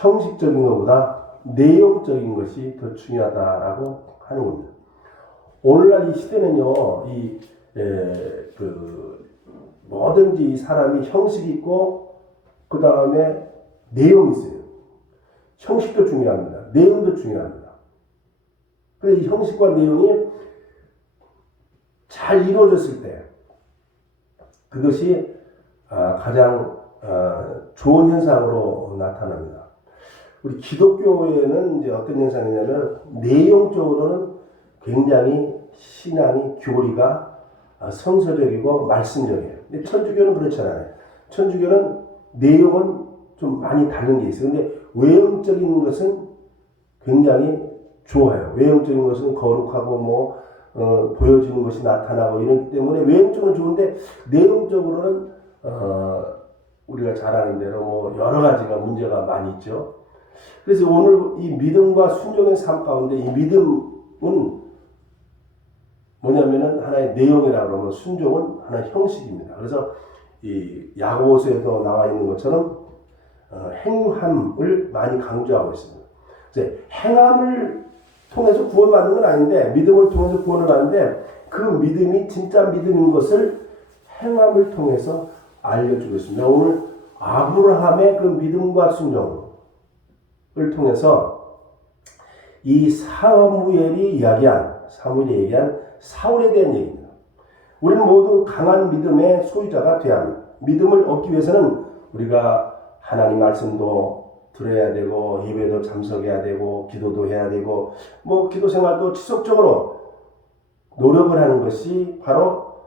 형식적인 것보다 내용적인 것이 더 중요하다라고 하는 겁니다. 오늘날 이 시대는요, 뭐든지 사람이 형식이 있고, 그 다음에 내용이 있어요. 형식도 중요합니다. 내용도 중요합니다. 그래서 이 형식과 내용이 잘 이루어졌을 때, 그것이 가장 좋은 현상으로 나타납니다. 우리 기독교에는 이제 어떤 현상이냐면, 내용적으로는 굉장히 신앙이 교리가 성서적이고 말씀적이에요. 근데 천주교는 그렇잖아요. 천주교는 내용은 좀 많이 다른 게 있어요. 근데 외형적인 것은 굉장히 좋아요. 외형적인 것은 거룩하고 보여지는 것이 나타나고 이러기 때문에 외형적으로는 좋은데 내용적으로는 우리가 잘 아는 대로 여러 가지가 문제가 많이 있죠. 그래서 오늘 이 믿음과 순종의 삶 가운데 이 믿음은 뭐냐면은 하나의 내용이라고 그러면 순종은 하나의 형식입니다. 그래서 이 야고보서에도 나와 있는 것처럼 행함을 많이 강조하고 있습니다. 이제 행함을 통해서 구원받는 건 아닌데 믿음을 통해서 구원을 받는데 그 믿음이 진짜 믿음인 것을 행함을 통해서 알려주고 있습니다. 오늘 아브라함의 그 믿음과 순종을 통해서 이 사무엘이 얘기한 사울에 대한 얘기입니다. 우리는 모두 강한 믿음의 소유자가 되어야 합니다. 믿음을 얻기 위해서는 우리가 하나님 말씀도 들어야 되고 예배도 참석해야 되고 기도도 해야 되고 기도 생활도 지속적으로 노력을 하는 것이 바로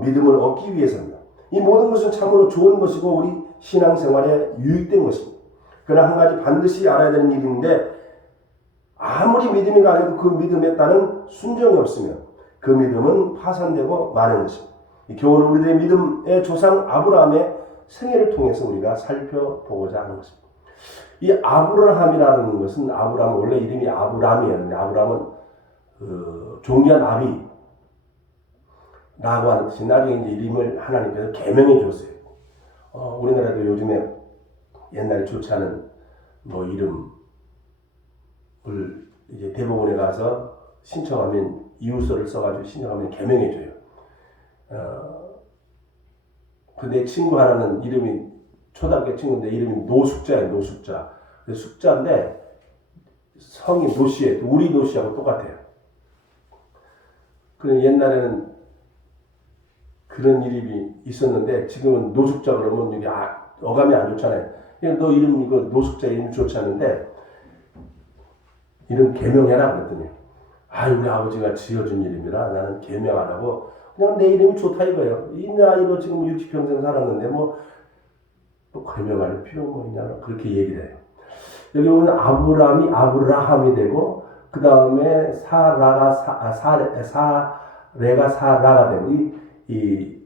믿음을 얻기 위해서입니다. 이 모든 것은 참으로 좋은 것이고 우리 신앙생활에 유익된 것입니다. 그러나 한 가지 반드시 알아야 되는 일인데 아무리 믿음이 강해도 그 믿음에 따른 순종이 없으면 그 믿음은 파산되고 마는 것입니다. 이 교훈은 우리들의 믿음의 조상 아브라함의 생애를 통해서 우리가 살펴보고자 하는 것입니다. 이 아브라함이라는 것은 아브라함은 원래 이름이 아브람이었는데 아브라함은 존귀한 아비라고 하는 뜻이 나중에 이제 이름을 하나님께서 계명해 줬어요. 우리나라도 요즘에 옛날에 좋지 않은 이름을 이제 대법원에 가서 신청하면 이유서를 써가지고 신청하면 개명해줘요. 근데 친구 하나는 이름이 초등학교 친구인데 이름이 노숙자예요. 노숙자. 숙자인데 성이 노씨예요. 우리 노씨하고 똑같아요. 그 옛날에는 그런 이름이 있었는데 지금은 노숙자 그러면 이게 어감이 안 좋잖아요. 너 이름 이거 노숙자 이름 좋지 않은데 이름 개명해라 그랬더니 우리 아버지가 지어준 이름이라 나는 개명 안 하고 그냥 내 이름이 좋다 이거예요. 이 나이로 지금 60평생 살았는데 또 개명할 필요가 있냐 그렇게 얘기를 해요. 여기 보면 아브라함이 아브라함이 되고 그 다음에 사레가 사라가 되고 이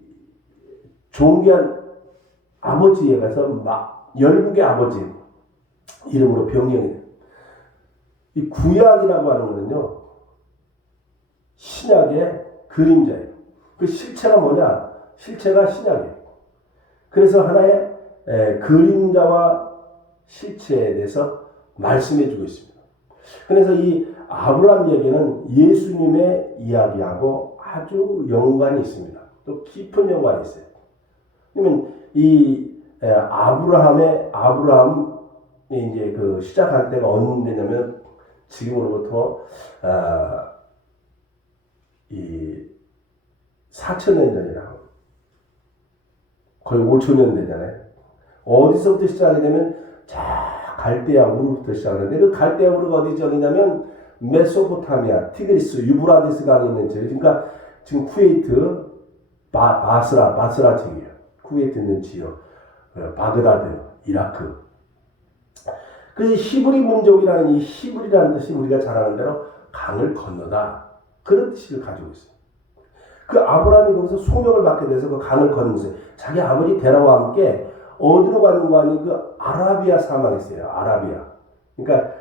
존귀한 아버지에 가서 열국의 아버지 이름으로 병명이 돼요. 이 구약이라고 하는 거는요 신약의 그림자예요. 그 실체가 뭐냐? 실체가 신약이에요. 그래서 하나의 그림자와 실체에 대해서 말씀해 주고 있습니다. 그래서 이 아브라함 얘기는 예수님의 이야기하고 아주 연관이 있습니다. 또 깊은 연관이 있어요. 그러면 이 아브라함이 이제 그 시작할 때가 언제냐면 지금으로부터 이 4,000년 전이라고 거의 5,000년 되잖아요. 어디서부터 시작이 되면 갈대아 우르부터 시작하는데 그 갈대아 우르가 어디 지역이냐면 메소포타미아, 티그리스, 유브라디스 강이 있는 지역. 그러니까 지금 쿠웨이트 바스라 지역이에요. 쿠웨이트 있는 지역, 바그다드, 이라크. 그 히브리 민족이라는 이 히브리라는 뜻이 우리가 잘 아는 대로 강을 건너다. 그런 뜻을 가지고 있어요. 그 아브라함이 거기서 소명을 받게 돼서 그 강을 건너서 자기 아버지 데라와 함께 어디로 가는 거 아니 그 아라비아 사막이 있어요. 아라비아. 그러니까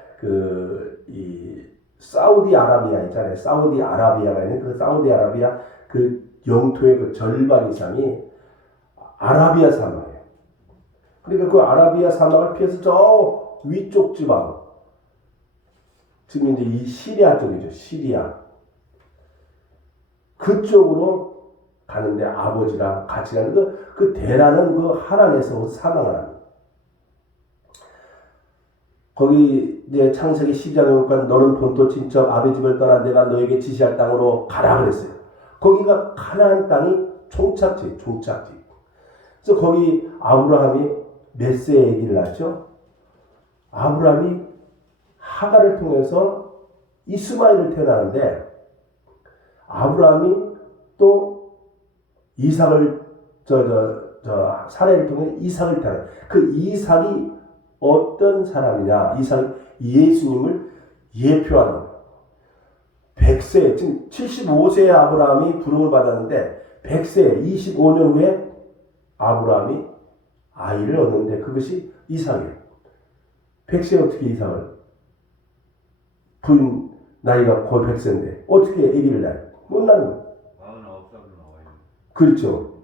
이 사우디 아라비아 있잖아요. 사우디 아라비아가 있는 그 사우디 아라비아 그 영토의 그 절반 이상이 아라비아 사막이에요. 그러니까 그 아라비아 사막을 피해서 저 위쪽 지방, 지금 이제 이 시리아 쪽이죠. 시리아. 그쪽으로 가는데 아버지랑 같이 가는 그 대라는 그 하란에서 사망을 합니다. 거기 이제 창세기 12장에 보니까 너는 본토 친척 아비 집을 떠나 내가 너에게 지시할 땅으로 가라 그랬어요. 거기가 가나안 땅이 종착지. 그래서 거기 아브라함이 몇 세에 아기를 낳죠? 아브라함이 하가를 통해서 이스마엘을 태어나는데 아브라함이 또 이삭을 사라를 통해 이삭을 태어나요. 그 이삭이 어떤 사람이냐? 이삭 예수님을 예표하는 거예요. 100세, 지금 75세의 아브라함이 부름을 받았는데 100세, 25년 후에 아브라함이 아이를 얻는데 그것이 이삭이에요. 100세에 어떻게 이삭을? 부인 나이가 거의 100세인데 어떻게 아기를 낳아요? 못 낳는 거예요. 49살로 나와요. 그렇죠.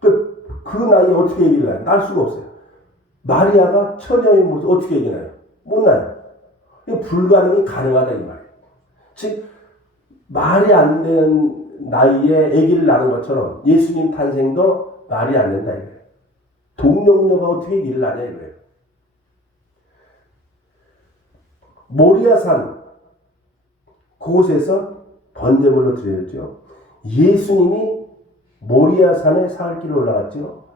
그 나이에 어떻게 아기를 낳아요? 낳을 수가 없어요. 마리아가 처녀의 모습 어떻게 아기 낳아요? 못 낳아요. 불가능이 가능하다 이 말이에요. 즉 말이 안 되는 나이에 아기를 낳는 것처럼 예수님 탄생도 말이 안 된다 이거예요. 동력녀가 어떻게 아기를 낳냐 이거예요. 모리아산 그곳에서 번제물로 드렸죠. 예수님이 모리아산에 사흘길에 올라갔죠.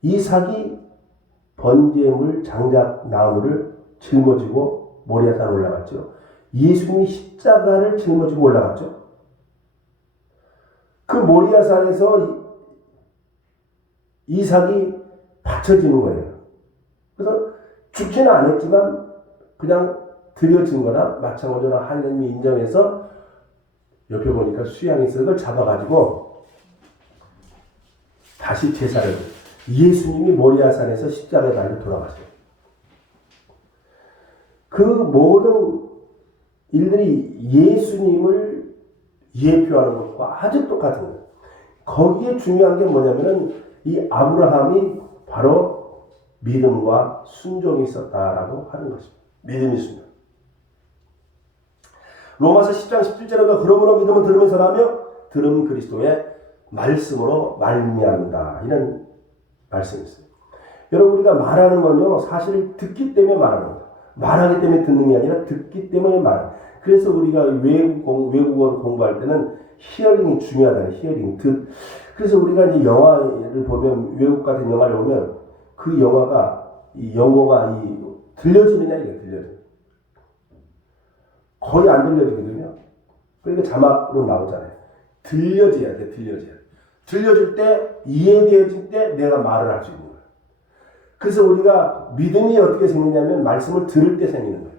이삭이 번제물 장작 나무를 짊어지고 모리아산 올라갔죠. 예수님이 십자가를 짊어지고 올라갔죠. 그 모리아산에서 이삭이 받쳐지는 거예요. 그래서 죽지는 않았지만 그냥 드려진 거나 마찬가지로 하나님이 인정해서 옆에 보니까 수양이 있어서 그걸 잡아가지고 다시 제사를 예수님이 모리아산에서 십자가에 달려 돌아가세요. 그 모든 일들이 예수님을 예표하는 것과 아주 똑같은 거예요. 거기에 중요한 게 뭐냐면은 이 아브라함이 바로 믿음과 순종이 있었다라고 하는 것입니다. 믿음이 순종. 로마서 10장 17절에도 그러므로 믿음은 들으면서 나며 들음 그리스도의 말씀으로 말미암는다. 이런 말씀이 있어요. 여러분 우리가 말하는 건요 사실 듣기 때문에 말하는 겁니다. 말하기 때문에 듣는 게 아니라 듣기 때문에 말하는 거예요. 그래서 우리가 외국어를 공부할 때는 히어링이 중요하다. 히어링, 그래서 우리가 이제 영화를 보면 외국 같은 영화를 보면 그 영화가 이 영어가 들려지느냐 이게 들려져. 거의 안 들려지거든요. 그러니까 자막으로 나오잖아요. 들려져야 돼. 들려줄 때 이해되어질 때 내가 말을 할 수 있는 거예요. 그래서 우리가 믿음이 어떻게 생기냐면 말씀을 들을 때 생기는 거예요.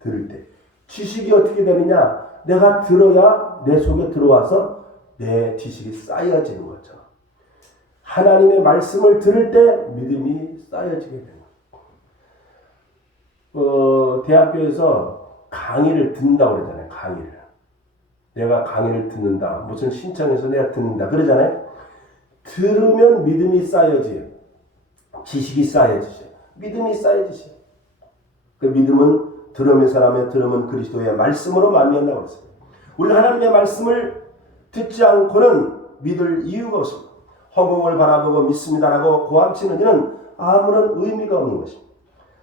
들을 때. 지식이 어떻게 되느냐? 내가 들어야 내 속에 들어와서 내 지식이 쌓여지는 거죠. 하나님의 말씀을 들을 때 믿음이 쌓여지게 되는 거예요. 대학교에서 강의를 듣는다고 그러잖아요. 강의를. 내가 강의를 듣는다. 무슨 신청해서 내가 듣는다. 그러잖아요. 들으면 믿음이 쌓여져요. 지식이 쌓여지죠. 믿음이 쌓여지죠. 그 믿음은 들으면서 하며 들으면 그리스도의 말씀으로 말미암는다고 했어요. 우리가 하나님의 말씀을 듣지 않고는 믿을 이유가 없습니다. 허공을 바라보고 믿습니다라고 고함치는 이는 아무런 의미가 없는 것입니다.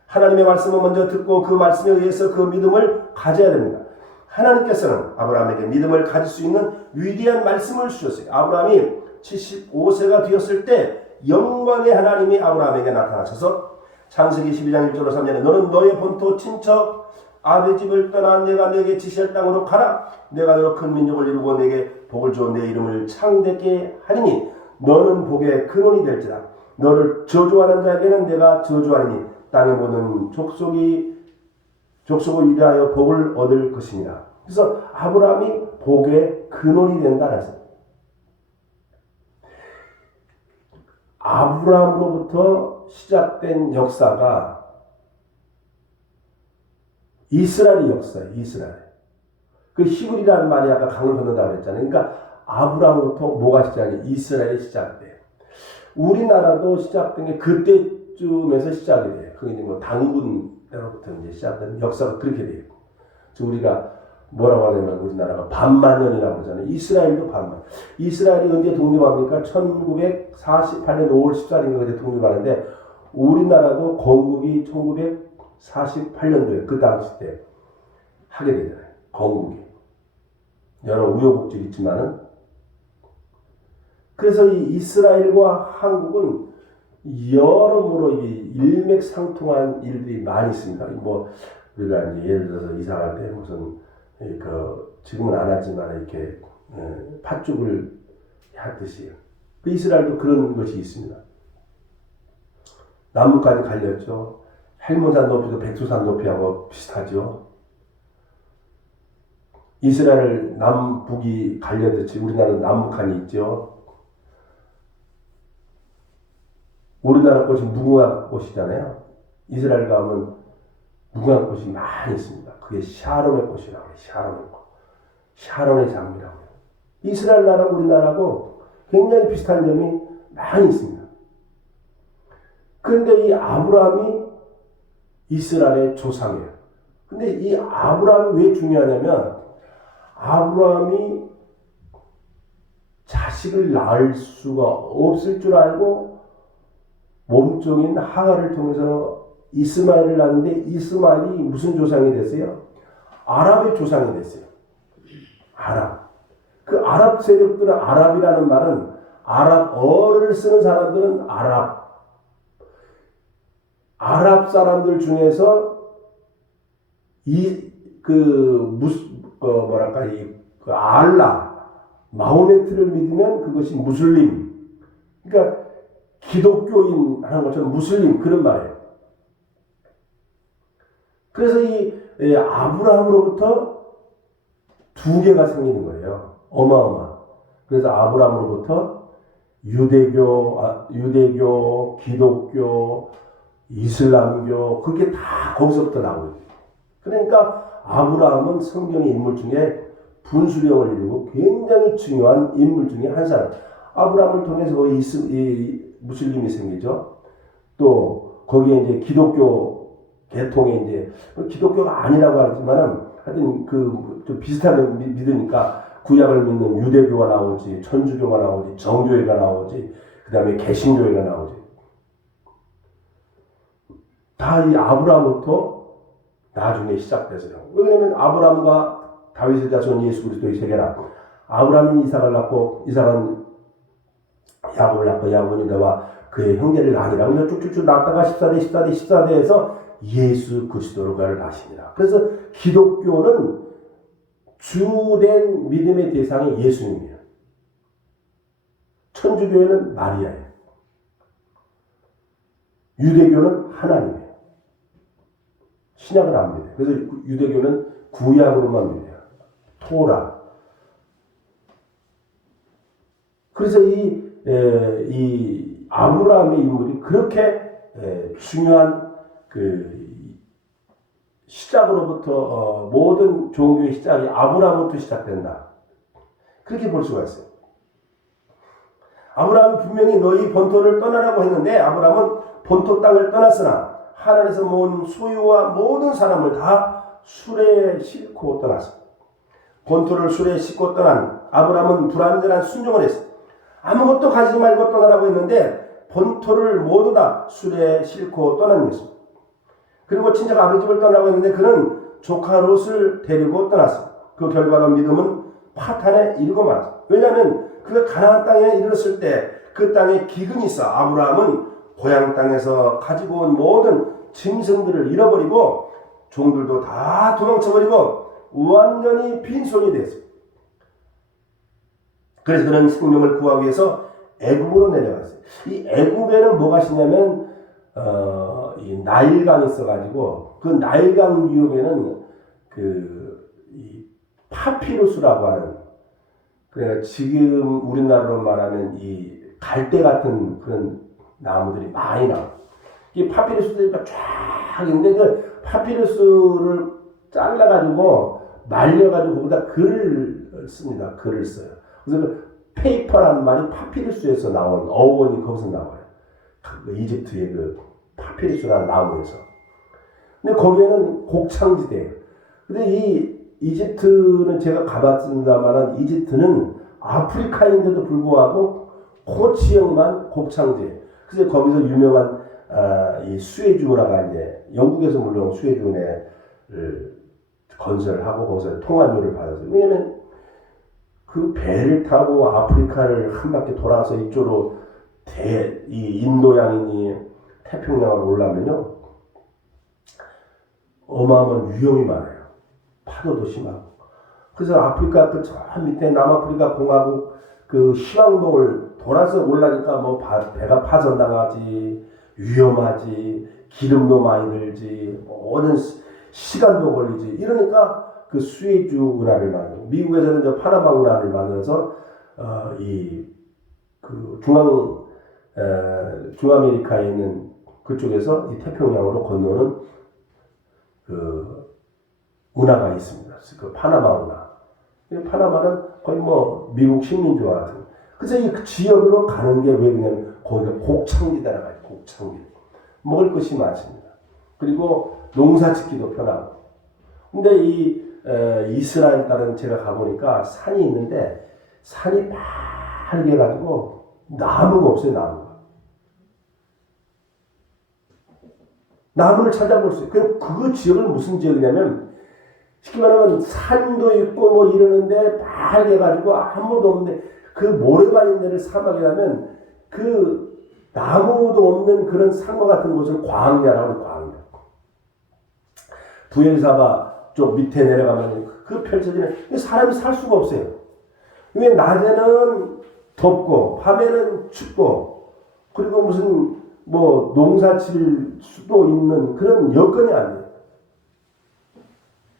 하나님의 말씀을 먼저 듣고 그 말씀에 의해서 그 믿음을 가져야 됩니다. 하나님께서는 아브라함에게 믿음을 가질 수 있는 위대한 말씀을 주셨어요. 아브라함이 75세가 되었을 때 영광의 하나님이 아브라함에게 나타나셔서 창세기 12장 1절로 3절에 너는 너의 본토 친척 아비 집을 떠나 내가 네게 지시할 땅으로 가라. 내가 너로 큰 민족을 이루고 네게 복을 주어 내 이름을 창대케 하리니 너는 복의 근원이 될지라. 너를 저주하는 자에게는 내가 저주하리니 땅의 모든 족속을 위하여 복을 얻을 것입니다. 그래서 아브라함이 복의 근원이 된다 그랬어요. 아브라함으로부터 시작된 역사가 이스라엘의 역사예요. 이스라엘. 그 히브리라는 말이 아까 강을 건넌다고 그랬잖아요. 그러니까 아브라함으로부터 뭐가 시작이? 이스라엘이 시작돼요. 우리나라도 시작된 게 그때 그쯤에서 시작이 돼요. 그게 이제 뭐 당군 때로부터 이제 시작된 역사가 그렇게 돼요. 즉 우리가 뭐라고 하냐면 우리나라가 반만년이라고 하잖아요. 이스라엘도 반만. 이스라엘이 언제 독립합니까? 1948년 5월 14일인가 그때 독립하는데 우리나라도 건국이 1948년도에 그 당시 때 하게 되잖아요. 건국이. 여러 우여곡절이 있지만은 그래서 이 이스라엘과 한국은 여러모로 일맥상통한 일들이 많이 있습니다. 뭐 우리가 이제 예를 들어서 이사 갈 때 무슨 지금은 안 하지만 이렇게 팥죽을 하듯이 그 이스라엘도 그런 것이 있습니다. 남북까지 갈렸죠. 헬몬산 높이도 백두산 높이하고 비슷하죠. 이스라엘 남북이 갈려듯이 우리나라는 남북한이 있죠. 우리나라 꽃이 무궁화 꽃이잖아요. 이스라엘 가면 무궁화 꽃이 많이 있습니다. 그게 샤론의 꽃이라고 해요. 샤론의 꽃. 샤론의 장미라고 해요. 이스라엘 나라고 우리나라하고 굉장히 비슷한 점이 많이 있습니다. 그런데 이 아브라함이 이스라엘의 조상이에요. 근데 이 아브라함이 왜 중요하냐면 아브라함이 자식을 낳을 수가 없을 줄 알고 몸종인 하갈을 통해서 이스마엘을 낳는데 이스마엘이 무슨 조상이 됐어요? 아랍의 조상이 됐어요. 아랍. 그 아랍 세력들은 아랍이라는 말은 아랍어를 쓰는 사람들은 아랍 사람들 중에서 알라, 마호메트를 믿으면 그것이 무슬림. 그러니까 기독교인 하는 것처럼 무슬림 그런 말이에요. 그래서 이 아브라함으로부터 두 개가 생기는 거예요. 어마어마. 그래서 아브라함으로부터 유대교, 기독교, 이슬람교 그게 다 거기서부터 나오거든요. 그러니까 아브라함은 성경의 인물 중에 분수령을 이루고 굉장히 중요한 인물 중에 한 사람. 아브라함을 통해서 이 무슬림이 생기죠. 또 거기에 이제 기독교 계통에 이제 기독교가 아니라고 하지만은 하여튼 좀 비슷하게 믿으니까 구약을 믿는 유대교가 나오지, 천주교가 나오지, 정교회가 나오지, 그 다음에 개신교회가 나오지. 다 이 아브라함부터 나중에 시작돼서요. 왜냐면 아브라함과 다윗의 자손 예수 그리스도의 세계라. 아브라함이 이삭을 낳고 이삭은 야곱을 낳고 야곱은 유다와 그의 형제를 낳으니라. 그래서 쭉쭉쭉 낳다가 14대에서 예수 그리스도를 낳으시니라. 그래서 기독교는 주된 믿음의 대상이 예수님이에요. 천주교회는 마리아예요. 유대교는 하나님이에요. 신약을 안 믿어요. 그래서 유대교는 구약으로만 믿어요. 토라. 그래서 이 아브라함의 인물이 그렇게 중요한 시작으로부터 모든 종교의 시작이 아브라함부터 시작된다. 그렇게 볼 수가 있어요. 아브라함은 분명히 너희 본토를 떠나라고 했는데 아브라함은 본토 땅을 떠났으나 하나님에서 모은 소유와 모든 사람을 다 술에 싣고 떠났습니다. 본토를 술에 싣고 떠난 아브라함은 불완전한 순종을 했습니다. 아무것도 가지지 말고 떠나라고 했는데 본토를 모두 다 술에 싣고 떠난 것입니다. 그리고 친척 아버지를 떠나라고 했는데 그는 조카 롯을 데리고 떠났습니다. 그 결과로 믿음은 파탄에 이르고 말았습니다. 왜냐하면 그가 가나안 땅에 이르렀을 때 그 땅에 기근이 있어 아브라함은 고향 땅에서 가지고 온 모든 짐승들을 잃어버리고 종들도 다 도망쳐버리고 완전히 빈손이 됐습니다. 그래서 그는 생명을 구하기 위해서 애굽으로 내려갔어요. 이 애굽에는 뭐가 있냐면 이 나일강이 있어가지고 그 나일강 유역에는 이 파피루스라고 하는 그래 지금 우리나라로 말하면 이 갈대 같은 그런 나무들이 많이 나와요. 이 파피루스들이 쫙 있는데 그 파피루스를 잘라가지고 말려가지고 거기다 글을 씁니다. 글을 써요. 그래서 그 페이퍼라는 말이 파피루스에서 나온 어원이 거기서 나와요. 이집트의 파피루스라는 나무에서. 근데 거기에는 곡창지대예요. 근데 이 이집트는 제가 가봤습니다만 이집트는 아프리카인데도 불구하고 그 지역만 곡창지대. 그래서 거기서 유명한 이 수에즈운하가 이제 영국에서 물론 수에즈운을 건설하고 거기서 통합료를 받았어요. 왜냐면 그 배를 타고 아프리카를 한 바퀴 돌아서 이쪽으로 이 인도양이니 태평양으로 올라면요 어마어마한 위험이 많아요. 파도도 심하고. 그래서 아프리카 그 저 밑에 남아프리카 공화국 그 시황봉을 돌아서 올라니까 뭐 배가 파손당하지, 위험하지, 기름도 많이 들지, 오는 시간도 걸리지. 이러니까 그 수에즈 운하를 만들고, 미국에서는 저 파나마 운하를 만들어서 이 그 중아메리카에 있는 그쪽에서 이 태평양으로 건너는 그 운하가 있습니다. 그 파나마 운하. 파나마는 거의 뭐 미국 식민지와 같은. 그래서 이 지역으로 가는 게 왜 그러냐면 거기가 곡창지대라 가요. 곡창지. 먹을 것이 많습니다. 그리고 농사짓기도 편하고. 근데 이 이스라엘 땅은 제가 가보니까 산이 있는데 산이 빨개 가지고 나무가 없어요. 나무를 찾아볼 수 있어요. 그 지역은 무슨 지역이냐면 쉽게 말하면 산도 있고 뭐 이러는데 빨개 가지고 아무도 없는데 그 모래만 있는 데를 사막이라면 그 나무도 없는 그런 산과 같은 곳을 광야라고 해요. 광야. 부엘사바 쪽 밑에 내려가면 그 펼쳐지는 사람이 살 수가 없어요. 왜 낮에는 덥고 밤에는 춥고 그리고 무슨 뭐 농사 칠 수도 있는 그런 여건이 안 돼요.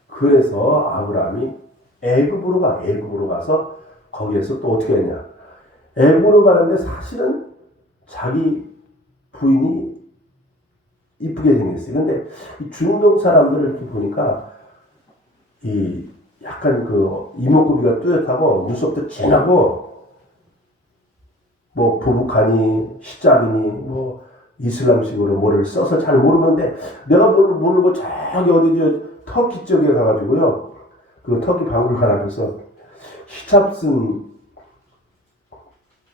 그래서 아브라함이 애굽으로 가서 거기에서 또 어떻게 했냐. 애굽으로 가는데 사실은 자기 부인이 이쁘게 생겼어요. 근데 이 중동 사람들을 이렇게 보니까 이 약간 그 이목구비가 뚜렷하고 눈썹도 진하고 뭐 부부카니 히잡이니 뭐 이슬람식으로 뭐를 써서 잘 모르는데 내가 모르고 저기 어디 저 터키 쪽에 가가지고요 그 터키 박물관에서 히잡 쓴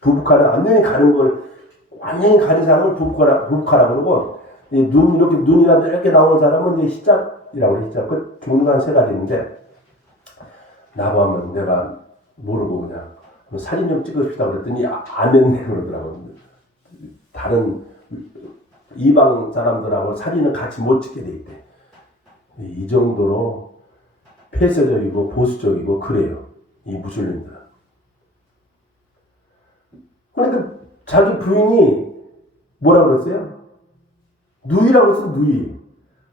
부부카는 완전히 가는 걸 완전히 가는 사람을 부부카라 그러고 눈 이렇게 눈이라도 이렇게 나오는 사람은 이제 히잡이라고 해요. 히잡 그 종류가 한 세 가지 있는데 나고 하면 내가 모르고 그냥 사진 좀 찍읍시다 그랬더니 안 됐네 그러더라고요. 다른 이방 사람들하고 사진을 같이 못 찍게 돼 있대. 이 정도로 폐쇄적이고 보수적이고 그래요. 이 무슬림들은. 그러니까 자기 부인이 뭐라 그랬어요? 누이라고 했어, 누이.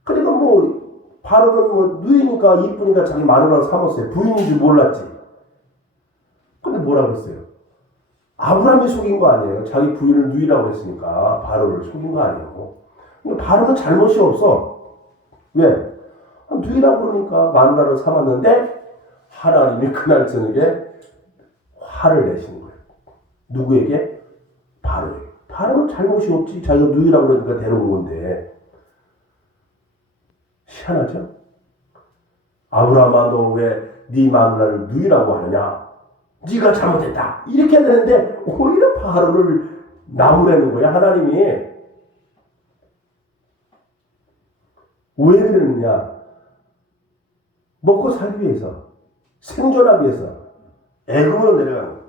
그러니까 뭐 바로는 뭐 누이니까 이쁘니까 자기 마누라로 삼았어요. 부인인 줄 몰랐지. 근데 뭐라 그랬어요? 아브라함이 속인 거 아니에요. 자기 부인을 누이라고 했으니까 바로를 속인 거 아니에요. 근데 바로는 잘못이 없어. 왜? 누이라고 그러니까 마누라를 삼았는데 하나님이 그날 저녁에 화를 내시는 거예요. 누구에게? 바로에게. 바로는 잘못이 없지. 자기가 누이라고 그러니까 데려온 건데. 희한하죠? 아브라함아 너 왜 네 마누라를 누이라고 하느냐? 네가 잘못했다. 이렇게 되는데 오히려 바로를 나무라는 거야. 하나님이. 왜 그러느냐? 먹고 살기 위해서. 생존하기 위해서. 애굽으로 내려가는 거야.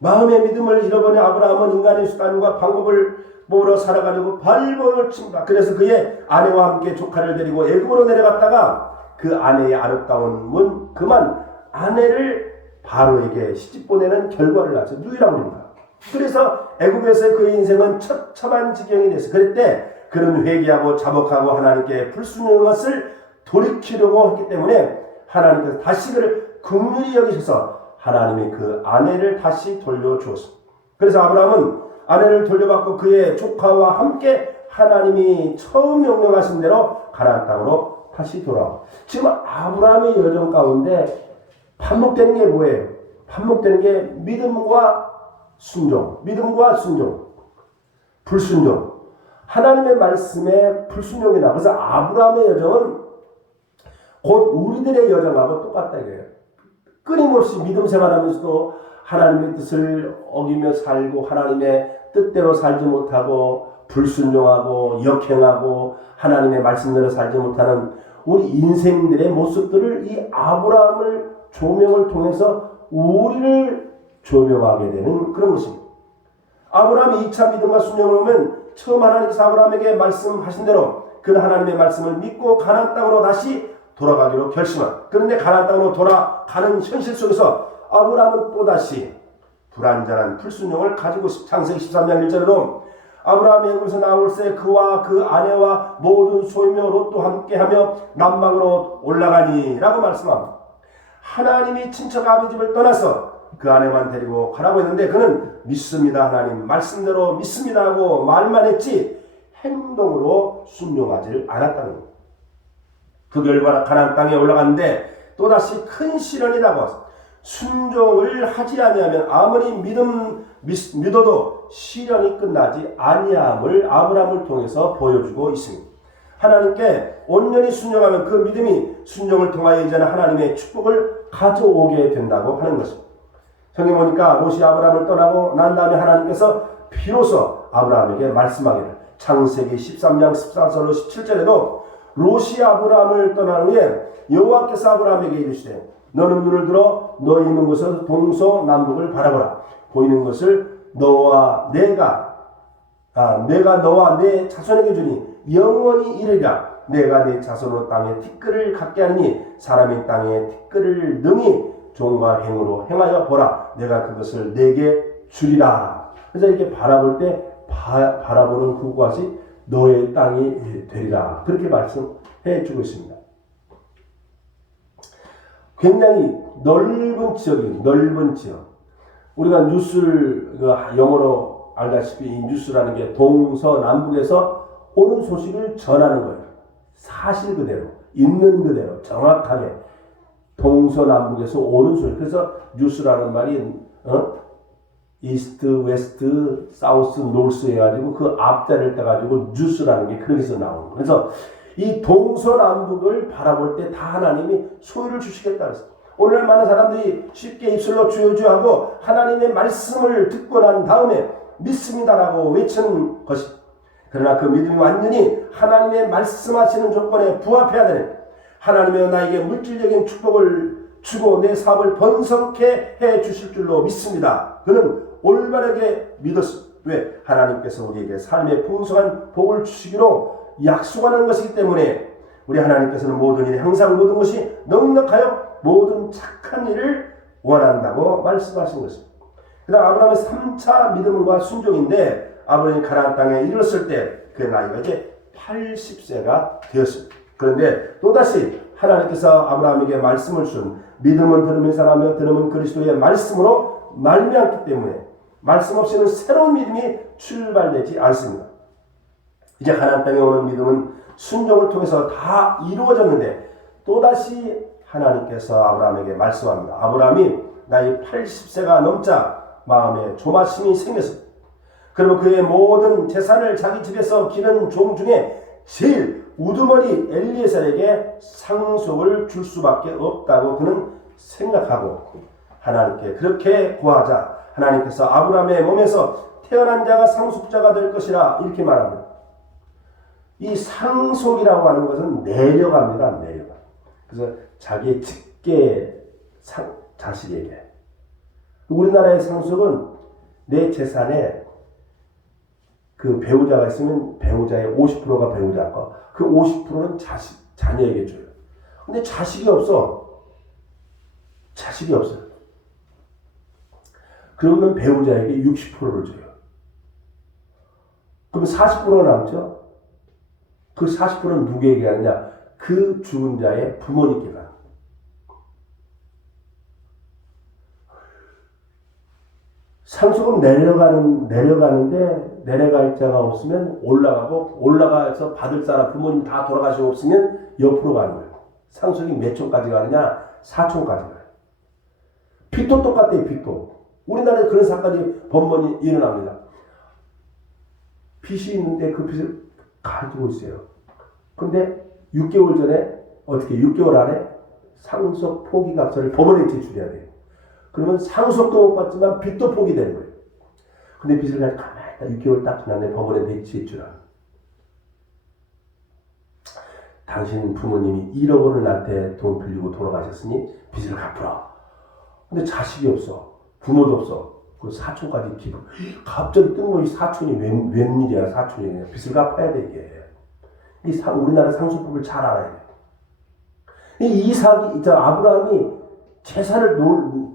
마음의 믿음을 잃어버린 아브라함은 인간의 수단과 방법을 모으러 살아가려고 발버둥을 칩니다. 그래서 그의 아내와 함께 조카를 데리고 애굽으로 내려갔다가 그 아내의 아름다운 그만 아내를 바로에게 시집 보내는 결과를 낳죠. 누이라고 합니다. 그래서 애굽에서의 그의 인생은 처참한 지경이 됐어요. 그때 그는 회개하고 자복하고 하나님께 불순종한 것을 돌이키려고 했기 때문에 하나님께서 다시 그를 긍휼히 여기셔서 하나님이 그 아내를 다시 돌려주었습니다. 그래서 아브라함은 아내를 돌려받고 그의 조카와 함께 하나님이 처음 명령하신 대로 가나안 땅으로 다시 돌아오고. 지금 아브라함의 여정 가운데 반복되는 게 뭐예요? 반복되는 게 믿음과 순종. 믿음과 순종. 불순종. 하나님의 말씀에 불순종이다. 그래서 아브라함의 여정은 곧 우리들의 여정하고 똑같다 이거예요. 끊임없이 믿음 생활하면서도 하나님의 뜻을 어기며 살고 하나님의 뜻대로 살지 못하고 불순종하고 역행하고 하나님의 말씀대로 살지 못하는 우리 인생들의 모습들을 이 아브라함을 조명을 통해서 우리를 조명하게 되는 그런 것입니다. 아브라함이 2차 믿음과 순종을 보면 처음 하나님께서 아브라함에게 말씀하신 대로 그는 하나님의 말씀을 믿고 가나안 땅으로 다시 돌아가기로 결심한. 그런데 가나안 땅으로 돌아가는 현실 속에서 아브라함은 또다시 불완전한 불순종을 가지고 창세기 13장 1절에도 아브라함이 애굽에서 나올 새 그와 그 아내와 모든 소유며 롯도 함께하며 남방으로 올라가니 라고 말씀합니다. 하나님이 친척 아비 집을 떠나서 그 아내만 데리고 가라고 했는데 그는 믿습니다 하나님 말씀대로 믿습니다 하고 말만 했지 행동으로 순종하지를 않았다는 겁니다. 그 결과 가나안 땅에 올라갔는데 또다시 큰 시련이라고 순종을 하지 아니하면 아무리 믿어도 시련이 끝나지 아니함을 아브라함을 통해서 보여주고 있습니다. 하나님께 온전히 순종하면 그 믿음이 순종을 통하여 이제는 하나님의 축복을 가져오게 된다고 하는 것입니다. 성경 보니까 롯이 아브라함을 떠나고 난 다음에 하나님께서 비로소 아브라함에게 말씀하기를 창세기 13장 14절로 17절에도 롯이 아브라함을 떠난 후에 여호와께서 아브라함에게 이르시되 너는 눈을 들어 너 있는 곳에서 동서남북을 바라보라. 보이는 것을 내가 너와 내 자손에게 주니 영원히 이르리라. 내가 내 자손으로 땅에 티끌을 갖게 하니 사람이 땅에 티끌을 능히 종과 행으로 행하여 보라. 내가 그것을 내게 주리라. 그래서 이렇게 바라볼 때 바라보는 그것이 너의 땅이 되리라. 그렇게 말씀해 주고 있습니다. 굉장히 넓은 지역. 우리가 뉴스를 영어로 알다시피 이 뉴스라는 게 동서남북에서 오는 소식을 전하는 거예요. 사실 그대로, 있는 그대로, 정확하게 동서남북에서 오는 소식. 그래서 뉴스라는 말이 이스트, 웨스트, 사우스, 노스 해가지고 그 앞자리를 따가지고 뉴스라는 게 그래서 나오는 거예요. 그래서 이 동서남북을 바라볼 때 다 하나님이 소유를 주시겠다 그랬어요. 오늘날 많은 사람들이 쉽게 입술로 주여주하고 하나님의 말씀을 듣고 난 다음에 믿습니다라고 외치는 것이. 그러나 그 믿음이 완전히 하나님의 말씀하시는 조건에 부합해야 되는 하나님의 나에게 물질적인 축복을 주고 내 사업을 번성케 해 주실 줄로 믿습니다. 그는 올바르게 믿었습니다. 왜? 하나님께서 우리에게 삶의 풍성한 복을 주시기로 약속하는 것이기 때문에 우리 하나님께서는 모든 일에 항상 모든 것이 넉넉하여 모든 착한 일을 원한다고 말씀하신 것입니다. 그 다음 아브라함의 3차 믿음과 순종인데 아브라함이 가나안 땅에 이르렀을 때 그의 나이가 이제 80세가 되었습니다. 그런데 또다시 하나님께서 아브라함에게 말씀을 준 믿음은 들으면서 하며 들으면 그리스도의 말씀으로 말미암기 때문에 말씀 없이는 새로운 믿음이 출발되지 않습니다. 이제 가나안 땅에 오는 믿음은 순종을 통해서 다 이루어졌는데 또다시 하나님께서 아브라함에게 말씀합니다. 아브라함이 나이 80세가 넘자 마음에 조마심이 생겼습니다. 그러면 그의 모든 재산을 자기 집에서 기른 종 중에 제일 우두머리 엘리에셀에게 상속을 줄 수밖에 없다고 그는 생각하고 하나님께 그렇게 구하자 하나님께서 아브라함의 몸에서 태어난 자가 상속자가 될 것이라 이렇게 말합니다. 이 상속이라고 하는 것은 내려갑니다. 내려가. 그래서 자기의 직계 자식에게. 우리나라의 상속은 내 재산에 그 배우자가 있으면 배우자의 50%가 배우자 거, 그 50%는 자녀에게 줘요. 근데 자식이 없어. 자식이 없어요. 그러면 배우자에게 60%를 줘요. 그럼 40%가 남죠? 그 40%는 누구에게 가느냐? 그 죽은 자의 부모님께 가요. 상속은 내려가는데 내려갈 자가 없으면 올라가고 올라가서 받을 사람 부모님 다 돌아가시고 없으면 옆으로 가는 거예요. 상속이 몇 촌까지 가느냐? 4촌까지 가요. 빚도 똑같아요. 빚도. 우리나라에 그런 사건이 번번이 일어납니다. 빚이 있는데 그 빚을 가지고 있어요. 근데 6개월 전에 어떻게 6개월 안에 상속 포기각서를 법원에 제출해야 돼요. 그러면 상속도 못 받지만 빚도 포기되는 거예요. 근데 빚을 가지고 가만히 있다 6개월 딱 지났는데 법원에 제출한. 당신 부모님이 1억 원을 나한테 돈 빌리고 돌아가셨으니 빚을 갚으라. 근데 자식이 없어. 부모도 없어. 그 사촌까지 기부. 갑자기 뜬금없이 사촌이 웬일이야 사촌이. 빚을 갚아야 돼 이게. 우리나라 상속법을 잘 알아야 돼. 이삭이, 아브라함이 재산을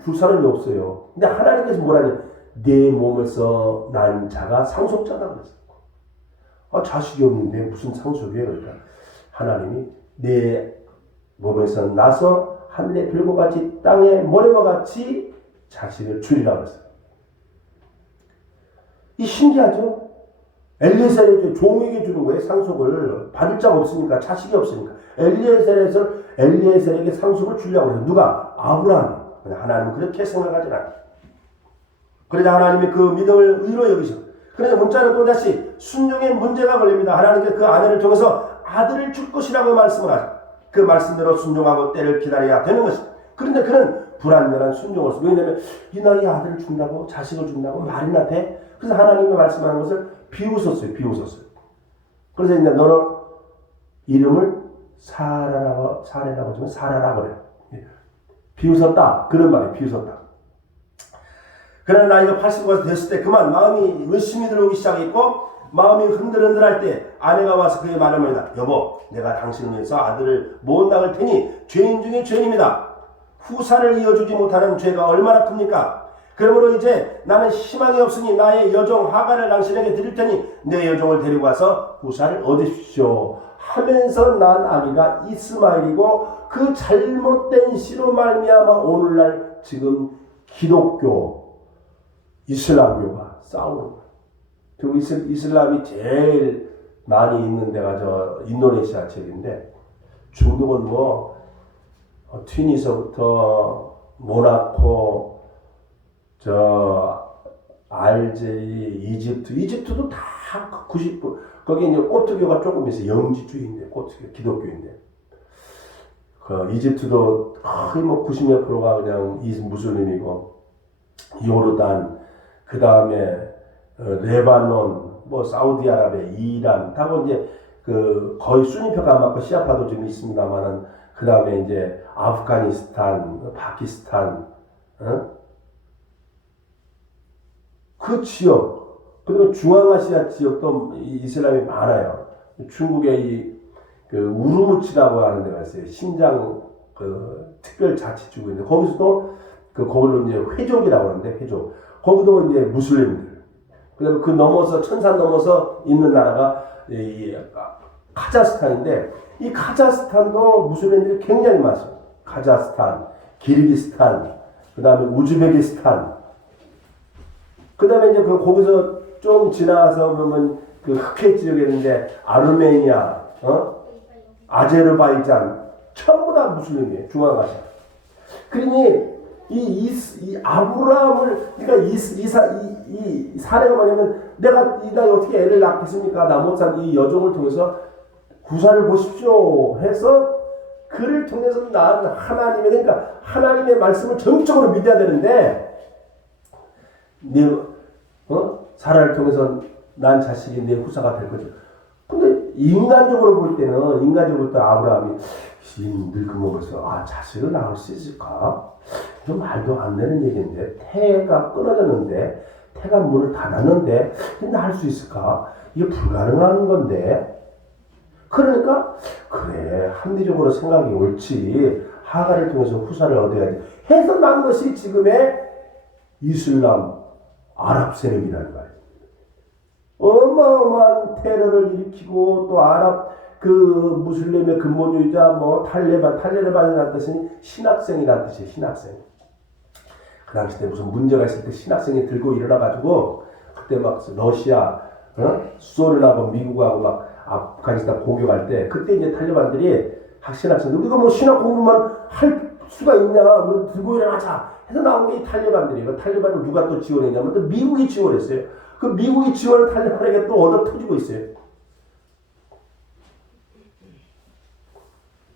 줄 사람이 없어요. 근데 하나님께서 뭐라냐? 내 몸에서 난 자가 상속자다 그랬어요. 자식이 없는데 무슨 상속이에요? 그러니까 하나님이 내 몸에서 나서 하늘의 별과 같이 땅의 모래와 같이 자식을 주리라 그랬어요. 이 신기하죠? 엘리에셀에게 종에게 주는 거예요. 상속을 받을 자가 없으니까 자식이 없으니까 엘리에셀에게 상속을 주려고 해요. 누가? 아브라함이. 하나님은 그렇게 생각하지 않아요. 그러자 하나님이 그 믿음을 의로 여기셔. 그런데 문자는 또다시 순종에 문제가 걸립니다. 하나님께 그 아내를 통해서 아들을 줄 것이라고 말씀을 하죠. 그 말씀대로 순종하고 때를 기다려야 되는 것입니다. 그런데 그는 불완전한 순종을 했어요. 왜냐하면 이 나이에 아들을 준다고 자식을 준다고 말이나 돼? 그래서 하나님이 말씀하는 것을 비웃었어요. 그래서 이제 너는 이름을 사라라고 하지만 사라라고 그래요. 비웃었다. 그런 말이 비웃었다. 그러나 나이가 80가 됐을 때 그만 마음이 의심이 들어오기 시작했고 마음이 흔들흔들할 때 아내가 와서 그의 말을 합니다. 여보, 내가 당신을 위해서 아들을 못 낳을 테니 죄인 중에 죄인입니다. 후사를 이어주지 못하는 죄가 얼마나 큽니까? 그러므로 이제 나는 희망이 없으니 나의 여종 하갈을 당신에게 드릴 테니 내 여종을 데리고 와서 후사를 얻으십시오. 하면서 난 아기가 이스마엘이고 그 잘못된 씨로 말미암아 오늘날 지금 기독교, 이슬람교가 싸우는 거예요. 그리고 이슬람이 제일 많이 있는 데가 저 인도네시아 지역인데 중동은 뭐 튀니스부터 모나코, 알제리, 이집트도 다 90%. 거기 이제 코트교가 조금 있어요. 영지주의인데, 코트교, 기독교인데. 이집트도 거의 뭐 90몇 프로가 그냥 무슬림이고, 요르단, 그 다음에 레바논, 뭐 사우디아라비아, 이란, 다 이제 거의 수니파가 안 맞고 시아파도 좀 있습니다만은, 그 다음에 이제 아프가니스탄, 파키스탄, 그 지역, 그리고 중앙아시아 지역도 이슬람이 많아요. 중국의 우르무치라고 하는 데가 있어요. 신장 특별자치주구인데 거기서도 거기로 이제 회족이라고 하는데 회족. 거기도 이제 무슬림들. 그다음에 그 넘어서 천산 넘어서 있는 나라가 이 카자흐스탄인데 이 카자흐스탄도 무슬림들이 굉장히 많습니다. 카자흐스탄, 기르기스탄, 그다음에 우즈베키스탄. 그 다음에 이제 거기서 좀 지나서 보면 흑해 지역에 있는데 아르메니아, 아제르바이잔, 전부 다 무슬림이에요. 중앙아시아. 그러니 이 아브라함을, 그러니까 이 사례가 뭐냐면 내가 이 나이 어떻게 애를 낳겠습니까? 나 못 산 이 여종을 통해서 구사를 보십시오 해서 그를 통해서 난 하나님의, 그러니까 하나님의 말씀을 전적으로 믿어야 되는데 사라를 통해서 난 자식이 내 후사가 될 거죠. 근데 인간적으로 볼 때는 아브라함이 늙어 먹어서 자식을 낳을 수 있을까? 좀 말도 안 되는 얘기인데 태가 끊어졌는데 태가 문을 닫았는데 낳을 수 있을까? 이게 불가능한 건데. 그러니까 그래 합리적으로 생각이 옳지. 하갈을 통해서 후사를 얻어야지 해서 난 것이 지금의 이슬람 아랍 세력이라는 거예요. 어마어마한 테러를 일으키고 또 아랍 무슬림의 근본주의자 탈레반이라는 뜻은 신학생이라는 뜻이에요. 신학생. 그 당시 때 무슨 문제가 있을 때 신학생이 들고 일어나가지고 그때 막 러시아, 소련하고 미국하고 막 아프가니스탄 공격할 때 그때 이제 탈레반들이 신학생들 우리가 뭐 신학 공부만 할 수가 있냐? 우리 들고 일어나자 해서 나온 게 이 탈레반들이에요. 탈레반을 누가 또 지원했냐면 또 미국이 지원했어요. 그 미국이 지원을 달려하는 게 또 얻어 터지고 있어요.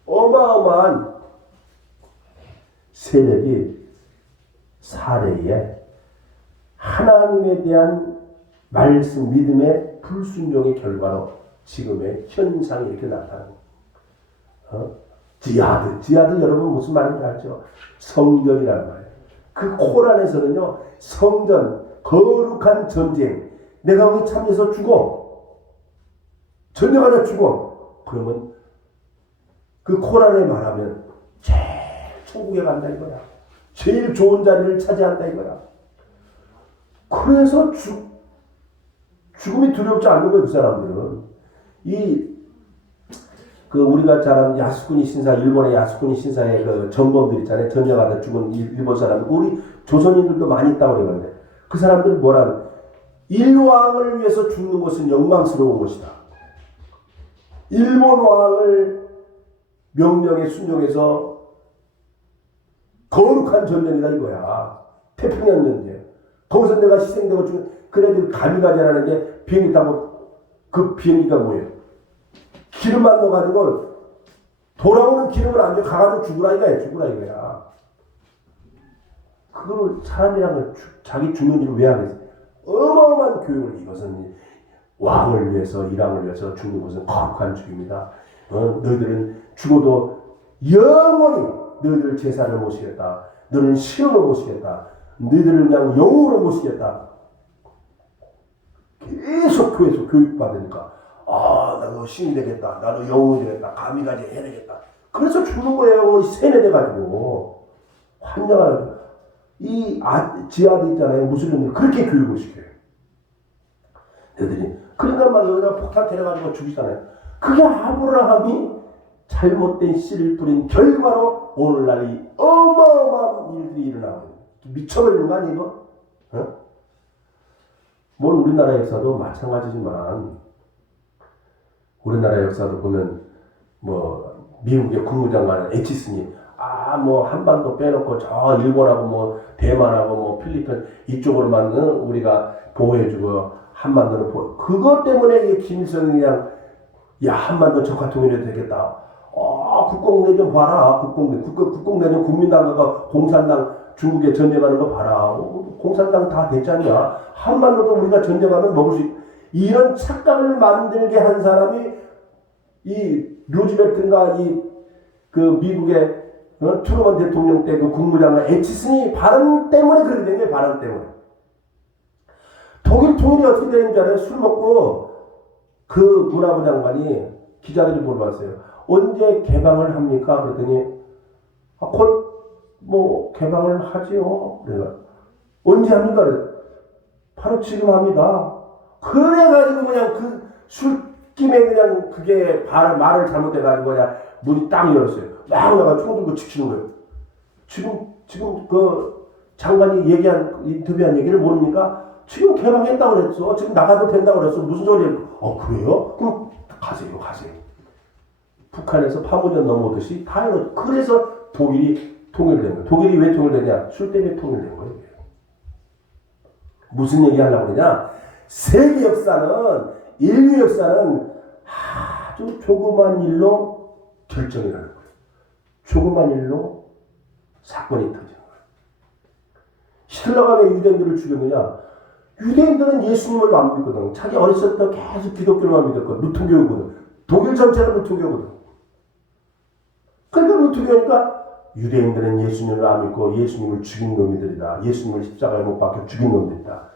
어마어마한 세력이 사례에 하나님에 대한 말씀, 믿음의 불순종의 결과로 지금의 현상이 이렇게 나타나는 지하드 여러분 무슨 말인지 알죠? 성전이라는 말이에요. 그 코란에서는요, 성전, 거룩한 전쟁, 내가 거기 참여해서 죽어, 전쟁하다 죽어, 그러면 그 코란에 말하면 제일 천국에 간다 이거야. 제일 좋은 자리를 차지한다 이거야. 그래서 죽음이 두렵지 않는 거예요, 그 사람들은. 우리가 잘 아는 야스쿠니 신사, 일본의 야스쿠니 신사의 그 전범들 있잖아요. 전쟁하다 죽은 일본 사람. 우리 조선인들도 많이 있다고 그러는데, 그 사람들은 뭐라는, 일왕을 위해서 죽는 것은 영광스러운 것이다. 일본 왕을 명령에 순종해서 거룩한 전쟁이다 이거야. 태평양 전쟁. 거기서 내가 희생되고 죽은, 그래도 가미가제라는 게 비행기 타고, 그 비행기가 뭐예요? 기름만 넣어가지고 돌아오는 기름을 안 줘. 가가지고 죽으라 이거야. 그거를 사람이란 걸 자기 죽는 일을 왜 하겠어? 어마어마한 교육을, 이것은 왕을 위해서, 일왕을 위해서 죽는 것은 거룩한 죽입니다. 너희들은 죽어도 영원히 너희들 제사를 모시겠다. 너는 신으로 모시겠다. 너희들을 그냥 영으로 모시겠다. 계속 교회에서 교육받으니까, 나도 신이 되겠다. 나도 영웅이 되겠다. 가미가제 해내겠다. 그래서 죽는 거예요. 세뇌돼가지고. 환장하는, 지하드 있잖아요. 무슬림들 그렇게 교육을 시켜요. 애들이. 그러니까 막 여기다 폭탄 때려가지고 죽이잖아요. 그게 아브라함이 잘못된 씨를 뿌린 결과로 오늘날 이 어마어마한 일들이 일어나거든요. 미쳐버리는 거 아니에요, 이거? 뭘 우리나라 역사도 마찬가지지만, 우리나라 역사도 보면, 미국의 국무장관 에치슨이, 한반도 빼놓고 저 일본하고 대만하고 필리핀 이쪽으로만 우리가 보호해주고, 한반도는 그것 때문에 이 김일성이 그냥, 한반도 적화 통일해도 되겠다. 국공내전 봐라. 국공내전 국민당과 공산당 중국에 전쟁하는 거 봐라. 공산당 다 됐잖냐. 한반도도 우리가 전쟁하면 먹을 수 이런 착각을 만들게 한 사람이 이 루즈벨트인가 미국의 트루먼 대통령 때 그 국무장관 에치슨이 발언 때문에 그렇게 된 거예요. 발언 때문에. 독일 통일이 어떻게 되는 줄 알아요? 술 먹고 그 문화부 장관이 기자들이 물어봤어요. 언제 개방을 합니까? 그랬더니 곧 개방을 하지요. 내가 언제 합니까? 바로 지금 합니다. 그래가지고 그냥 그 술김에 그냥 그게 말을 잘못해가지고 그냥 문이 딱 열었어요. 막 나가 총 들고 지키는 거예요. 지금 그 장관이 인터뷰한 얘기를 모릅니까? 지금 개방했다고 그랬어. 지금 나가도 된다고 그랬어. 무슨 소리예요? 그래요? 그럼 가세요. 북한에서 파무전 넘어오듯이 다 열어. 그래서 독일이 통일된 거예요. 독일이 왜 통일되냐? 술 때문에 통일된 거예요. 무슨 얘기 하려고 그러냐? 세계 역사는, 인류 역사는 아주 조그만 일로 결정이 나는 거예요. 조그만 일로 사건이 터지는 거예요. 히틀러가 왜 유대인들을 죽였느냐? 유대인들은 예수님을 안 믿거든. 자기 어렸을 때 계속 기독교만 믿었거든. 루터교거든. 독일 전체가 루터교거든. 그러니까 루터교니까 유대인들은 예수님을 안 믿고 예수님을 죽인 놈이들이다. 예수님을 십자가에 못 박혀 죽인 놈들이다.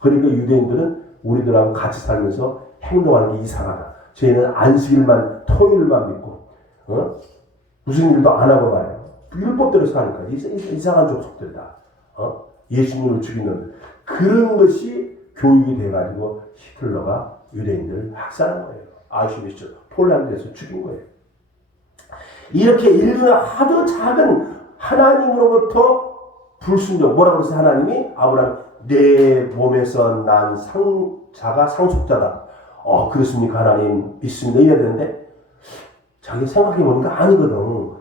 그러니까 유대인들은 우리들하고 같이 살면서 행동하는 게 이상하다. 저희는 안식일만, 토요일만 믿고, 무슨 일도 안 하고 말이에요. 율법대로 사니까 이상한 족속들이다. 예수님을 죽인 놈들. 그런 것이 교육이 돼가지고 히틀러가 유대인들을 학살한 거예요. 아우슈비츠, 폴란드에서 죽인 거예요. 이렇게 인류는 아주 작은 하나님으로부터 불순종, 뭐라고 그랬어요? 하나님이 아브라함, 내 몸에서 난 자가 상속자다. 그렇습니까? 하나님 믿습니다. 이래야 되는데 자기 생각해보니까 아니거든.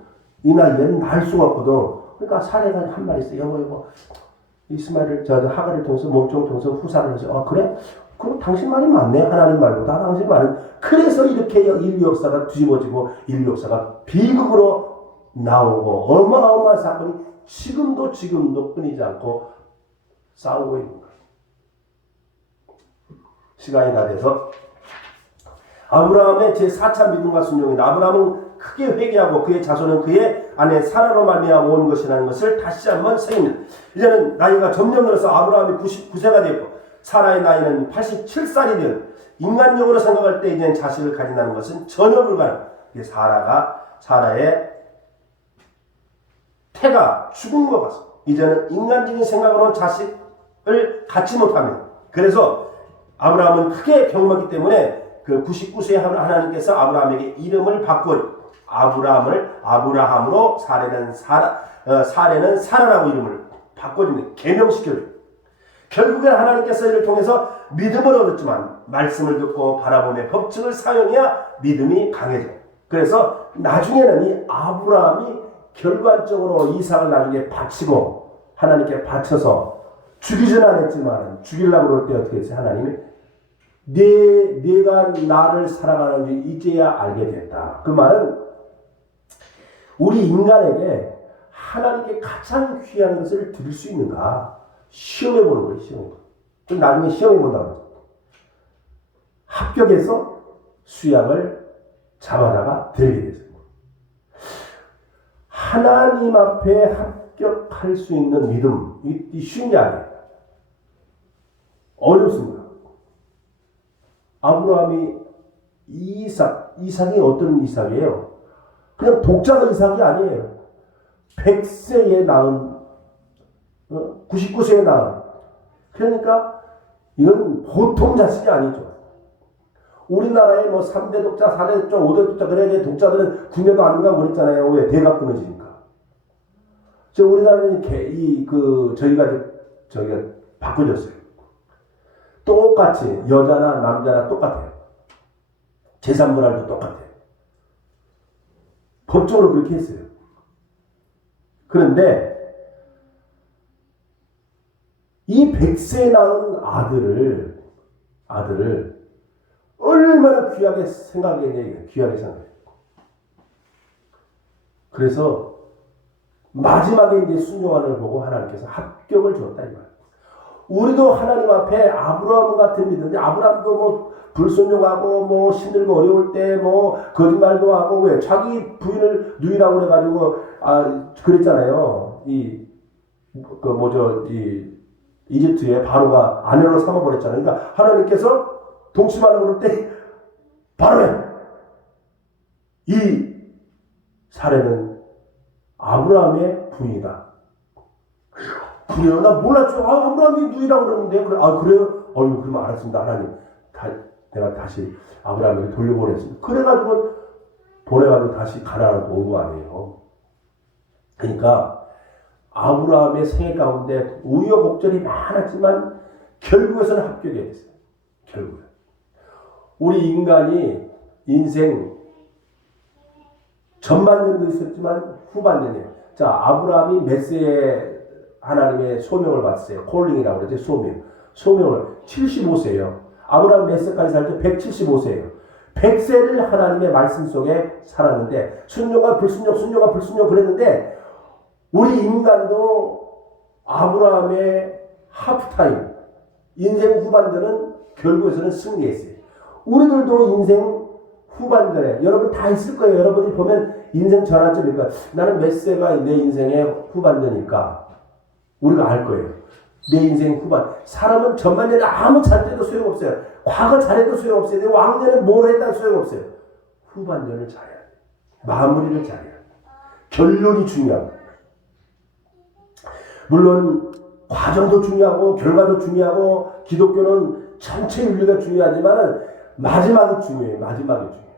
이 나이에는 날 수가 없거든. 그러니까 사례가 한 말 있어요. 여보 이스마엘을 하갈을 통해서 몸종을 통해서 후사를 해서 그래? 그럼 당신 말이 맞네. 하나님 말보다 당신 말은. 그래서 이렇게 인류 역사가 뒤집어지고 인류 역사가 비극으로 나오고 어마어마한 사건이 지금도 끊이지 않고 싸우고 있는 거예요. 시간이 다 돼서 아브라함의 제4차 믿음과 순종이다. 아브라함은 크게 회개하고 그의 자손은 그의 아내 사라로 말미암아 온 것이라는 것을 다시 한번 새깁니다. 이제는 나이가 점점 늘어서 아브라함이 99세가 되었고 사라의 나이는 87살이 되었고 인간적으로 생각할 때 이제는 자식을 가진다는 것은 전혀 불가능. 사라의 태가 죽은 것 같습니다. 이제는 인간적인 생각으로는 자식을 갖지 못합니다. 그래서 아브라함은 크게 경험했기 때문에 그 99세에 하나님께서 아브라함에게 이름을 바꿔 아브라함으로 사례는 사라라고 이름을 바꿔줍니다. 개명시켜줘요. 결국엔 하나님께서 이를 통해서 믿음을 얻었지만 말씀을 듣고 바라보며 법칙을 사용해야 믿음이 강해져요. 그래서 나중에는 이 아브라함이 결과적으로 이삭을 나중에 바치고 하나님께 바쳐서 죽이진 않았지만 죽이려고 그럴 때 어떻게 했어요? 하나님이 내가 나를 사랑하는지 이제야 알게 됐다. 그 말은 우리 인간에게 하나님께 가장 귀한 것을 드릴 수 있는가 시험해 보는 거예요. 시험해. 그럼 나중에 시험해 본다고. 합격해서 수양을 잡아다가 드리게 됐어요. 하나님 앞에 합격할 수 있는 믿음, 이 쉬운 게 아니에요. 어렵습니다. 아브라함이 이삭이 어떤 이삭이에요? 그냥 독자가 이삭이 아니에요. 100세에 낳은, 99세에 낳은. 그러니까 이건 보통 자식이 아니죠. 우리나라에 뭐 3대 독자, 4대 독자, 5대 독자, 그래 독자들은 군대도 안 가고 그랬잖아요. 왜? 대가 끊어지니까. 우리나라는 저희가 바꿔줬어요. 똑같이 여자나 남자나 똑같아요. 재산분할도 똑같아요. 법적으로 그렇게 했어요. 그런데 이 100세에 낳은 아들을 얼마나 귀하게 생각했냐. 귀하게 생각해요. 그래서 마지막에 이제 순종하는 걸 보고 하나님께서 합격을 주었다 이 말이에요. 우리도 하나님 앞에 아브라함 같은 믿음인데 아브라함도 뭐 불순종하고 뭐 힘들고 어려울 때 뭐 거짓말도 하고 왜 자기 부인을 누이라고 그래가지고 그랬잖아요. 이집트의 바로가 아내로 삼아버렸잖아요. 그러니까 하나님께서 동침하려고 그럴 때 바로에 이 사례는 아브라함의 부인이다. 그래요? 나 몰랐죠. 아브라함이 누이라고 그러는데. 그래요? 그러면 알았습니다. 하나님. 내가 다시 아브라함에게 돌려보냈습니다. 그래가지고 보내가지고 다시 가나안으로 온 거 아니에요. 그러니까 아브라함의 생애 가운데 우여곡절이 많았지만 결국에서는 합격이 됐어요. 결국에. 우리 인간이 인생 전반전도 있었지만 후반전이에요. 자, 아브라함이 몇 세에 하나님의 소명을 받았어요. 콜링이라고 그러죠. 소명을 75세예요. 아브라함 몇 세까지 살죠? 175세예요. 100세를 하나님의 말씀 속에 살았는데 순종과 불순종 그랬는데 우리 인간도 아브라함의 하프타임 인생 후반전은 결국에서는 승리했어요. 우리들도 인생 후반전에 여러분 다 있을 거예요. 여러분이 보면 인생 전환점일까? 나는 몇 세가 내 인생의 후반전일까? 우리가 알 거예요. 내 인생 후반. 사람은 전반전에 아무 잘때도 소용없어요. 과거 잘해도 소용없어요. 내 왕년에 뭘 했다 소용없어요. 후반전을 잘해야 돼. 마무리를 잘해야 돼. 결론이 중요하고. 물론 과정도 중요하고 결과도 중요하고 기독교는 전체 윤리가 중요하지만 마지막이 중요해요. 마지막이 중요해요.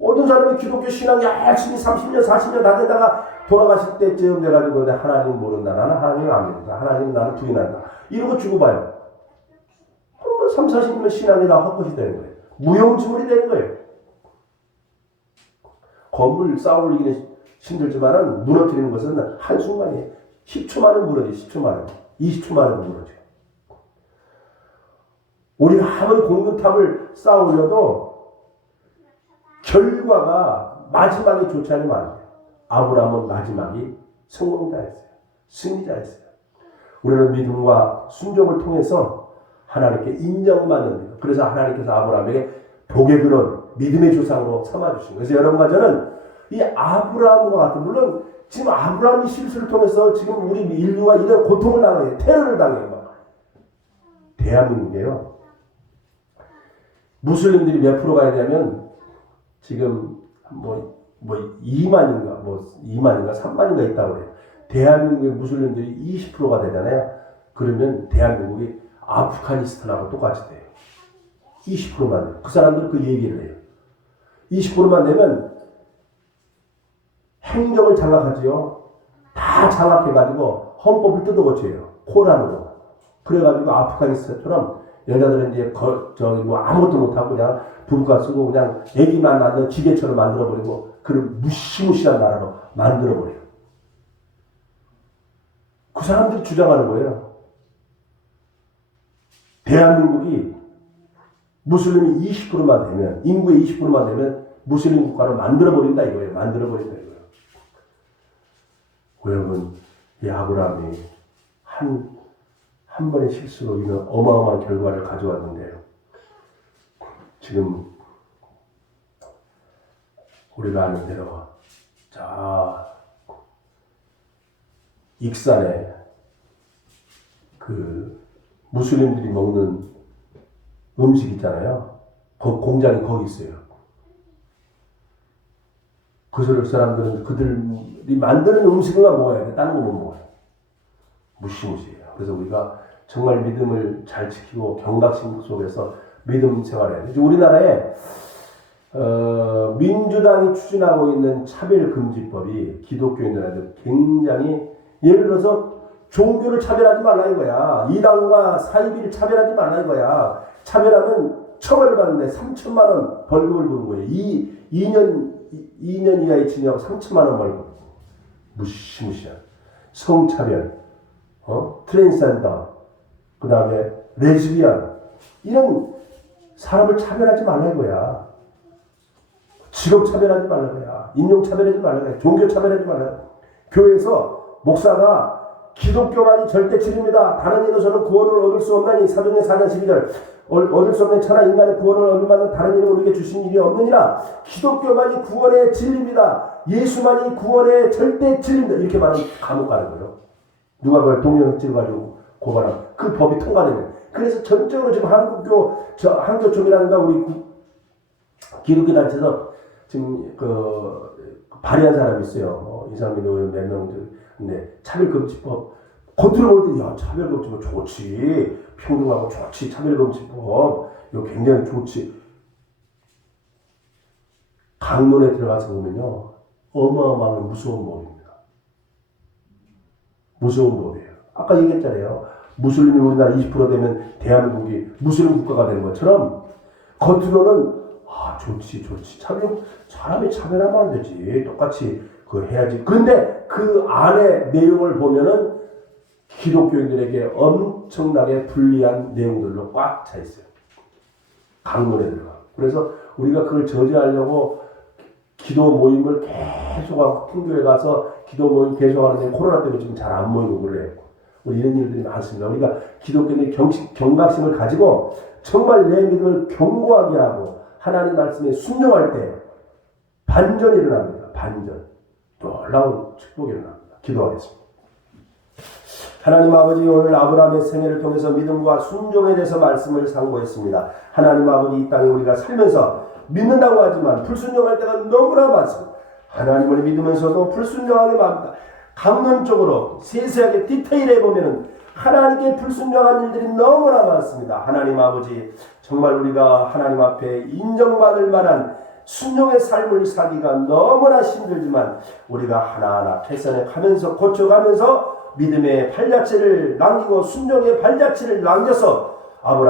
어떤 사람이 기독교 신앙 열심히 30년, 40년 다 되다가 돌아가실 때쯤 돼가지고 하나님 모른다. 나는 하나님을 안 믿는다. 하나님 나는 부인한다. 이러고 죽어봐요. 그러면 3, 40년 신앙이 다 헛것이 되는 거예요. 무용지물이 되는 거예요. 건물 쌓아올리기는 힘들지만 무너뜨리는 것은 한순간이에요. 10초만은 무너져. 10초만은. 20초만은 무너져. 우리가 아무리 공든탑을 쌓으려도 결과가 마지막에 좋지 않으면 안 돼요. 아브라함은 마지막이 성공자였어요. 승리자였어요. 우리는 믿음과 순종을 통해서 하나님께 인정받는 믿음. 그래서 하나님께서 아브라함에게 복의 근원, 믿음의 조상으로 삼아주신 거예요. 그래서 여러분과 저는 이 아브라함과 같은, 물론 지금 아브라함이 실수를 통해서 지금 우리 인류가 이런 고통을 당해요. 테러를 당해요. 막. 대한민국이에요. 무슬림들이 몇 프로가 있냐면 지금 뭐 2만인가 3만인가 있다고 그래요. 대한민국의 무슬림들이 20%가 되잖아요. 그러면 대한민국이 아프가니스탄하고 똑같이 돼요. 20%만 돼요. 그 사람들은 그 얘기를 해요. 20%만 되면 행정을 장악하지요. 다 장악해가지고 헌법을 뜯어고쳐요. 코란으로. 그래가지고 아프가니스탄처럼 여자들은 이제 아무것도 못하고 그냥 부부가 쓰고 그냥 애기만 낳는 기계처럼 만들어버리고 그런 무시무시한 나라로 만들어버려요. 그 사람들이 주장하는 거예요. 대한민국이 무슬림이 20%만 되면, 인구의 20%만 되면 무슬림 국가로 만들어버린다 이거예요. 만들어버린다 이거예요. 여러분, 이 아브라함이 한 번의 실수로 이런 어마어마한 결과를 가져왔는데요. 지금 우리가 아는 대로 익산에 그 무슬림들이 먹는 음식 있잖아요. 공장이 거기 있어요. 그 사람들은 그들이 만드는 음식만 먹어야 돼. 다른 거 못 먹어요. 무시무시해요. 그래서 우리가 정말 믿음을 잘 지키고 경각심 속에서 믿음 생활해야 돼요. 우리나라에 민주당이 추진하고 있는 차별금지법이 기독교인들한테 굉장히, 예를 들어서 종교를 차별하지 말라 이거야. 이당과 사이비를 차별하지 말라 이거야. 차별하면 처벌을 받는데 3천만 원 벌금을 부는 거예요. 2년 이하의 징역 3천만 원 벌금. 무시무시한 성차별, 트랜스젠더, 그 다음에 레즈비언, 이런 사람을 차별하지 말라 이거야. 직업 차별하지 말라 이거야. 인종 차별하지 말라 이거야. 종교 차별하지 말라 이거야. 교회에서 목사가 기독교만이 절대 진리입니다. 다른 이로서는 구원을 얻을 수 없나니, 사도행전 4장 12절, 얻을 수 없는 천하 인간의 구원을 얻을 만한 다른 이름을 우리에게 주신 일이 없느니라. 기독교만이 구원의 진리입니다. 예수만이 구원의 절대 진리입니다. 이렇게 말하면 감옥 가는 거예요. 누가 그걸 동영상 찍어가지고 고발하면 그 법이 통과되면. 그래서 전적으로 지금 한교총이라든가 우리 기독교 단체에서 지금 발의한 사람이 있어요. 이상민 의원 몇 명들. 근데 차별금지법 겉으로 볼 때 차별금지법 좋지, 평등하고 좋지, 차별금지법 이거 굉장히 좋지. 강론에 들어가서 보면요, 어마어마한 무서운 법입니다. 무서운 법이에요. 아까 얘기했잖아요. 무슬림이 우리나라 20% 되면 대한민국이 무슬림 국가가 되는 것처럼 겉으로는 좋지. 사람이 차별하면 안 되지. 똑같이 해야지. 근데 그 안에 내용을 보면은 기독교인들에게 엄청나게 불리한 내용들로 꽉 차 있어요. 강론에 들어가. 그래서 우리가 그걸 저지하려고 기도 모임을 계속하고 큰 교회 가서 기도 모임 계속하는데 코로나 때문에 지금 잘 안 모이고 그래요. 우리 이런 일들이 많습니다. 우리가 기독교인들이 경각심을 가지고 정말 내 믿음을 견고하게 하고 하나님 말씀에 순종할 때 반전이 일어납니다. 반전. 놀라운 축복이 일어납니다. 기도하겠습니다. 하나님 아버지, 오늘 아브라함의 생애를 통해서 믿음과 순종에 대해서 말씀을 상고했습니다. 하나님 아버지, 이 땅에 우리가 살면서 믿는다고 하지만 불순종할 때가 너무나 많습니다. 하나님을 믿으면서도 불순종하게 맙니다. 감론적으로 세세하게 디테일해 보면은 하나님께 불순종한 일들이 너무나 많습니다. 하나님 아버지, 정말 우리가 하나님 앞에 인정받을 만한 순종의 삶을 살기가 너무나 힘들지만 우리가 하나하나 개선해 가면서 고쳐가면서 믿음의 발자취를 남기고 순종의 발자취를 남겨서 아브라함